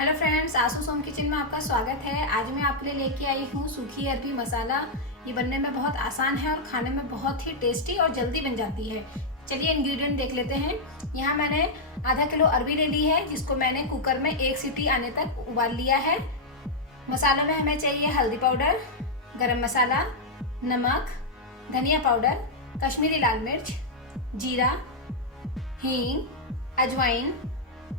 Hello friends, Asus home kitchen में आपका स्वागत है। आज मैं आपके लिए लेके आई हूँ सूखी अरबी मसाला। ये बनने में बहुत आसान है और खाने में बहुत ही टेस्टी और जल्दी बन जाती है। चलिए इंग्रेडिएंट देख लेते हैं। यहाँ मैंने आधा किलो अरबी ले ली है, जिसको मैंने कुकर में 1 सीटी आने तक उबाल लिया है। मसालों में हमें चाहिए हल्दी पाउडर, गरम मसाला, नमक, धनिया पाउडर, कश्मीरी लाल मिर्च, जीरा, हींग, अजवाइन।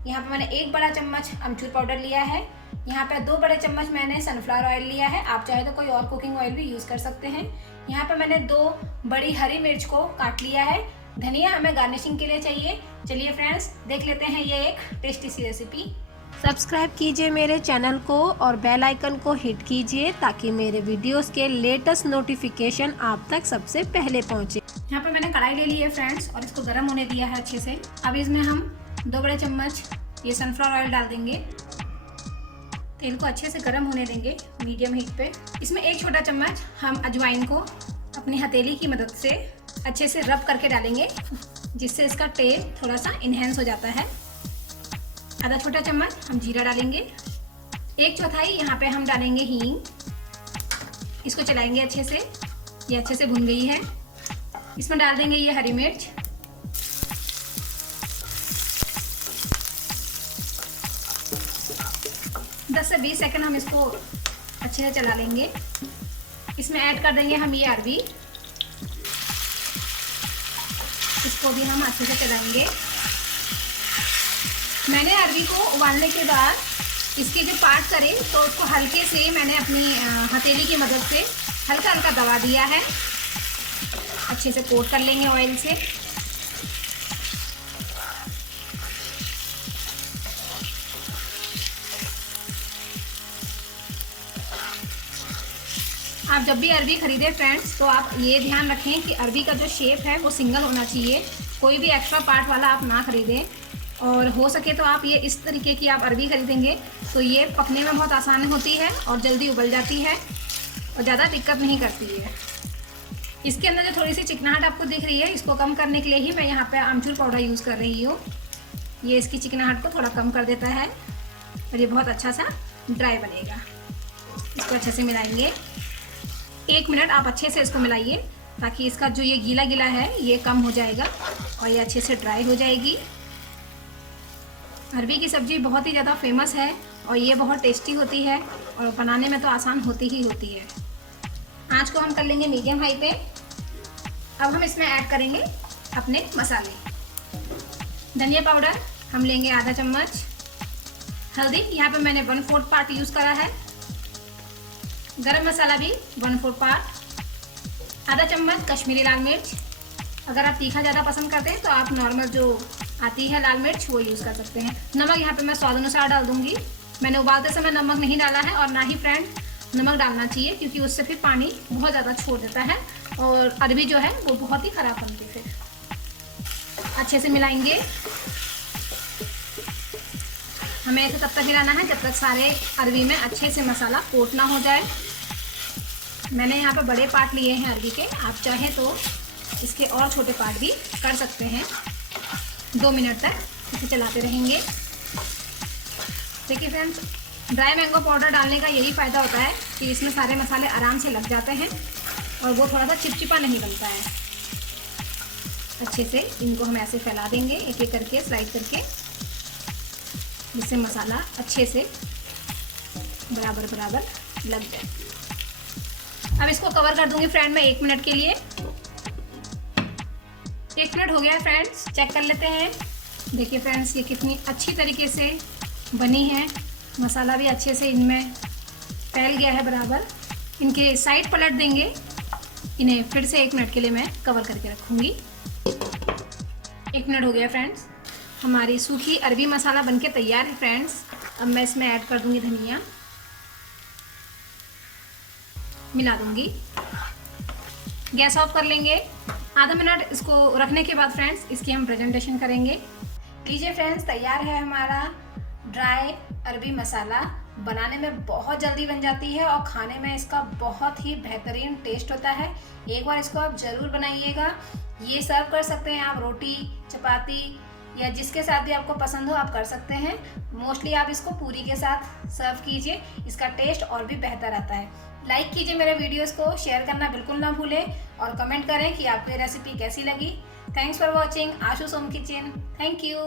यहाँ पे मैंने 1 बड़ा चम्मच अमचूर पाउडर लिया है। यहाँ पे 2 बड़े चम्मच मैंने सनफ्लावर ऑयल लिया है। आप चाहे तो कोई और कुकिंग ऑयल भी यूज़ कर सकते हैं। यहाँ पे मैंने 2 बड़ी हरी मिर्च को काट लिया है। धनिया हमें गार्निशिंग के लिए चाहिए। चलिए फ्रेंड्स, देख लेते हैं ये एक टेस्टी सी रेसिपी। सब्सक्राइब कीजिए मेरे चैनल को और बेल आइकन को हिट कीजिए ताकि मेरे वीडियोस के लेटेस्ट नोटिफिकेशन आप तक सबसे पहले पहुंचे। यहाँ पे मैंने कढ़ाई ले ली है फ्रेंड्स और इसको गर्म होने दिया है अच्छे से। अब इसमें हम 2 बड़े चम्मच ये सनफ्लावर ऑयल डाल देंगे। तेल को अच्छे से गर्म होने देंगे मीडियम हीट पे। इसमें 1 छोटा चम्मच हम अजवाइन को अपनी हथेली की मदद से अच्छे से रब करके डालेंगे, जिससे इसका टेस्ट थोड़ा सा इन्हेंस हो जाता है। आधा छोटा चम्मच हम जीरा डालेंगे। 1/4 यहाँ पे हम डालेंगे हींग। इसको चलाएंगे अच्छे से। ये अच्छे से भुन गई है। इसमें डाल देंगे ये हरी मिर्च। दस से 20 सेकंड हम इसको अच्छे से चला लेंगे। इसमें ऐड कर देंगे हम ये अरबी। इसको भी हम अच्छे से चलाएंगे। मैंने अरबी को उबालने के बाद इसके जो पार्ट करे तो उसको हल्के से मैंने अपनी हथेली की मदद से हल्का हल्का दबा दिया है। अच्छे से कोट कर लेंगे ऑयल से। आप जब भी अरबी खरीदें फ्रेंड्स, तो आप ये ध्यान रखें कि अरबी का जो शेप है वो सिंगल होना चाहिए। कोई भी एक्स्ट्रा पार्ट वाला आप ना खरीदें। और हो सके तो आप ये इस तरीके की आप अरबी खरीदेंगे तो ये पकने में बहुत आसान होती है और जल्दी उबल जाती है और ज़्यादा दिक्कत नहीं करती है। इसके अंदर जो थोड़ी सी चिकनाहट आपको दिख रही है, इसको कम करने के लिए ही मैं यहाँ पे आमचूर पाउडर यूज़ कर रही हूँ। ये इसकी चिकनाहट को थोड़ा कम कर देता है और ये बहुत अच्छा सा ड्राई बनेगा। इसको अच्छे से मिलाएंगे। 1 मिनट आप अच्छे से इसको मिलाइए ताकि इसका जो ये गीला गीला है ये कम हो जाएगा और ये अच्छे से ड्राई हो जाएगी। अरबी की सब्ज़ी बहुत ही ज़्यादा फेमस है और ये बहुत टेस्टी होती है और बनाने में तो आसान होती ही होती है। आँच को हम कर लेंगे मीडियम हाई पे। अब हम इसमें ऐड करेंगे अपने मसाले। धनिया पाउडर हम लेंगे आधा चम्मच। हल्दी यहाँ पे मैंने 1/4 पार्ट यूज़ करा है। गरम मसाला भी 1/4 पार्ट। आधा चम्मच कश्मीरी लाल मिर्च। अगर आप तीखा ज़्यादा पसंद करते हैं तो आप नॉर्मल जो आती है लाल मिर्च वो यूज़ कर सकते हैं। नमक यहाँ पे मैं स्वाद अनुसार डाल दूँगी। मैंने उबालते समय नमक नहीं डाला है और ना ही फ्रेंड नमक डालना चाहिए, क्योंकि उससे फिर पानी बहुत ज़्यादा छोड़ देता है और अरबी जो है वो बहुत ही ख़राब बनती है। फिर अच्छे से मिलाएंगे। हमें इसे तब तक मिलाना है जब तक सारे अरबी में अच्छे से मसाला कोट ना हो जाए। मैंने यहाँ पे बड़े पार्ट लिए हैं अरबी के। आप चाहें तो इसके और छोटे पार्ट भी कर सकते हैं। 2 मिनट तक इसे चलाते रहेंगे। देखिए फ्रेंड्स, ड्राई मैंगो पाउडर डालने का यही फ़ायदा होता है कि इसमें सारे मसाले आराम से लग जाते हैं और वो थोड़ा सा चिपचिपा नहीं बनता है। अच्छे से इनको हम ऐसे फैला देंगे एक एक करके, स्लाइड करके, जिससे मसाला अच्छे से बराबर बराबर लग जाए। अब इसको कवर कर दूंगी फ्रेंड मैं 1 मिनट के लिए। 1 मिनट हो गया है फ्रेंड्स, चेक कर लेते हैं। देखिए फ्रेंड्स, ये कितनी अच्छी तरीके से बनी है। मसाला भी अच्छे से इनमें फैल गया है बराबर। इनके साइड पलट देंगे। इन्हें फिर से 1 मिनट के लिए मैं कवर करके रखूँगी। 1 मिनट हो गया फ्रेंड्स। हमारी सूखी अरबी मसाला बनके तैयार है फ्रेंड्स। अब मैं इसमें ऐड कर दूँगी धनिया। मिला दूँगी। गैस ऑफ कर लेंगे। आधा मिनट इसको रखने के बाद फ्रेंड्स इसकी हम प्रेजेंटेशन करेंगे। लीजिए फ्रेंड्स, तैयार है हमारा ड्राई अरबी मसाला। बनाने में बहुत जल्दी बन जाती है और खाने में इसका बहुत ही बेहतरीन टेस्ट होता है। एक बार इसको आप ज़रूर बनाइएगा। ये सर्व कर सकते हैं आप रोटी, चपाती या जिसके साथ भी आपको पसंद हो आप कर सकते हैं। मोस्टली आप इसको पूरी के साथ सर्व कीजिए, इसका टेस्ट और भी बेहतर आता है। लाइक कीजिए मेरे वीडियोस को, शेयर करना बिल्कुल ना भूलें और कमेंट करें कि आपको ये रेसिपी कैसी लगी। Thanks for watching Ashu's home kitchen. Thank you.